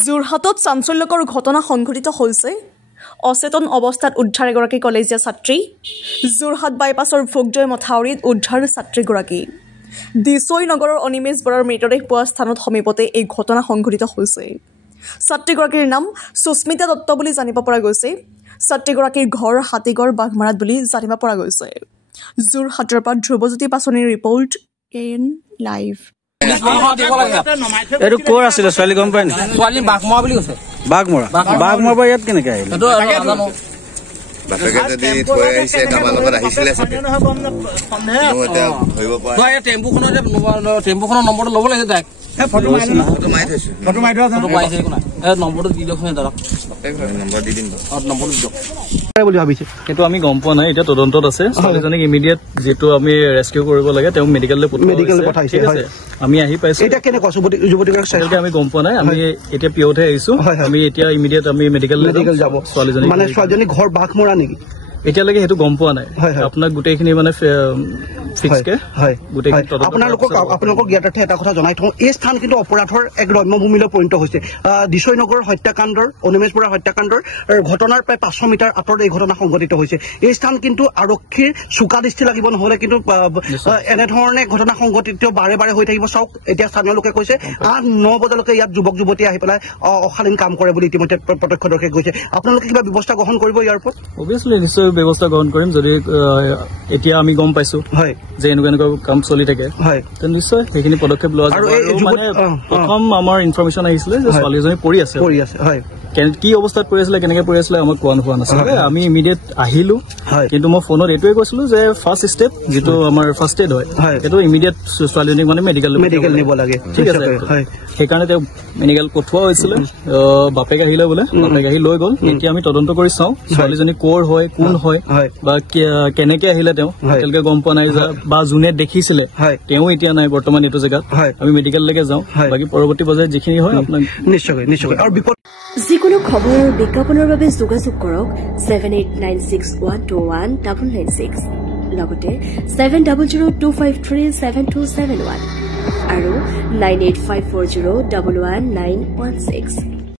যোৰহাটত চাঞ্চল্যকৰ ঘটনা সংঘটিত হৈছে অচেতন অৱস্থাত উদ্ধাৰ এগৰাকী কলেজীয়া ছাত্ৰী যোৰহাট বাইপাছৰ ভোগজয় মথাউৰিত উদ্ধাৰ ছাত্ৰীগৰাকী দিছৈ নগৰৰ অনিমেশ বৰাৰ মৃতদেহ পোৱা স্থানত সমীপতে এই ঘটনা সংঘটিত হৈছে ছাত্ৰীগৰাকীৰ নাম সুস্মিতা দত্ত বুলি জানিব পৰা গৈছে ছাত্ৰীগৰাকীৰ ঘৰ হাতীগড় বাঘমাৰাত বুলি জানিব পৰা গৈছে যোৰহাটৰ পৰা ধ্ৰুৱজ্যোতি পাছনিৰ ৰিপৰ্ট কেএন লাইভ এইটো ক'ৰ আছিলে ছোৱালী গম পায় নে ছোৱালী বাঘমৰা বুলি কৈছে বাঘমৰা পৰা ইয়াত কেনেকে আহিল বাপেকে যদি থৈ আহিছে আমাৰ লগত আহিছিলে টেম্পুখনৰ নম্বৰটো ল'ব লাগে তাইক ফটো মাৰি থৈছো নম্বৰটো দি দিয়কচোন দাদা নম্বৰ দি দিম নম্বৰটো দিয়ক বুলি ভাবিছে সেইটো আমি গম পোৱা নাই এতিয়া তদন্তত আছে ছোৱালীজনীক ইমিডিয়েট যেটো আমি ৰেস্কিউ কৰিব লাগে তেওঁ মেডিকেললৈ পঠাইছে আমি আহি পাইছো এটা কেনেকুৱা যুৱতীগৰাকী চাইলকে আমি গম পোৱা নাই আমি এতিয়া পিয়তে আহিছো আমি এতিয়া ইমিডিয়েট আমি মেডিকেল যাব ছোৱালীজনী মানে ছোৱালীজনী ঘৰ বাঘমৰা নেকি এতিয়ালৈকে সেইটো গম পোৱা নাই আপোনাক গোটেইখিনি মানে ফিক্সকে আপোনালোকক জ্ঞাতাৰ্থে এটা কথা জনাই থওঁ এই স্থান কিন্তু অপৰাধৰ এক ৰম্যভূমিলৈ পৰিণত হৈছে দিছৈ নগৰৰ হত্যাকাণ্ডৰ অনিমেশ বৰাৰ হত্যাকাণ্ডৰ ঘটনাৰ প্ৰায় 500 মিটাৰ আঁতৰত এই ঘটনা সংঘটিত হৈছে এই স্থান কিন্তু আৰক্ষীৰ চোকা দৃষ্টি লাগিব নহলে কিন্তু এনেধৰণে ঘটনা সংঘটিত বাৰে বাৰে হৈ থাকিব চাওক এতিয়া স্থানীয় লোকে কৈছে 8-9 বজালৈকে ইয়াত যুৱক যুৱতী আহি পেলাই অশালীন কাম কৰে বুলি ইতিমধ্যে প্ৰত্যক্ষদৰ্শীয়ে কৈছে আপোনালোকে কিবা ব্যৱস্থা গ্ৰহণ কৰিব ইয়াৰ ওপৰত অবভিয়াছলি নিশ্চয় ব্যৱস্থা গ্ৰহণ কৰিম যদি এতিয়া আমি গম পাইছো যে এনেকুৱা কাম চলি থাকে নিশ্চয় সেইখিনি পদক্ষেপ লোৱা যাব মানে প্ৰথম আমাৰ ইনফৰমেশ্যন আহিছিলে যে ছোৱালীজনী পৰি আছে কি অৱস্থাত পৰি আছিলে কেনেকে পৰি আছিলে আমাক কোৱা নোহোৱা নাছিলে আমি ইমিডিয়েট আহিলো কিন্তু মই ফোনত এইটোৱে কৈছিলো যে ফাৰ্ষ্ট ষ্টেপ যিটো আমাৰ ফাৰ্ষ্ট এড হয় সেইটো ইমিডিয়েট ছোৱালীজনীক মানে মেডিকেল নিব লাগে ঠিক আছে সেইকাৰণে তেওঁ মেডিকেল পঠোৱা হৈছিলে বাপেক আহিলে বোলে বাপেক আহি লৈ গ'ল এতিয়া আমি তদন্ত কৰি চাওঁ ছোৱালীজনী ক'ৰ হয় কোন হয় বা কেনেকে আহিলে তেওঁ এতিয়ালৈকে গম পোৱা নাই বা যোনে দেখিছিলে তেওঁ এতিয়া নাই বৰ্তমান এইটো জেগাত আমি মেডিকেললৈকে যাওঁ বাকী পৰৱৰ্তী পৰ্যায়ত যিখিনি হয় আপোনাক নিশ্চয় আৰু বিপদ যিকোনো খবৰ আৰু বিজ্ঞাপনৰ বাবে যোগাযোগ কৰক 7896121996 লগতে 7002537271 আৰু 9854011916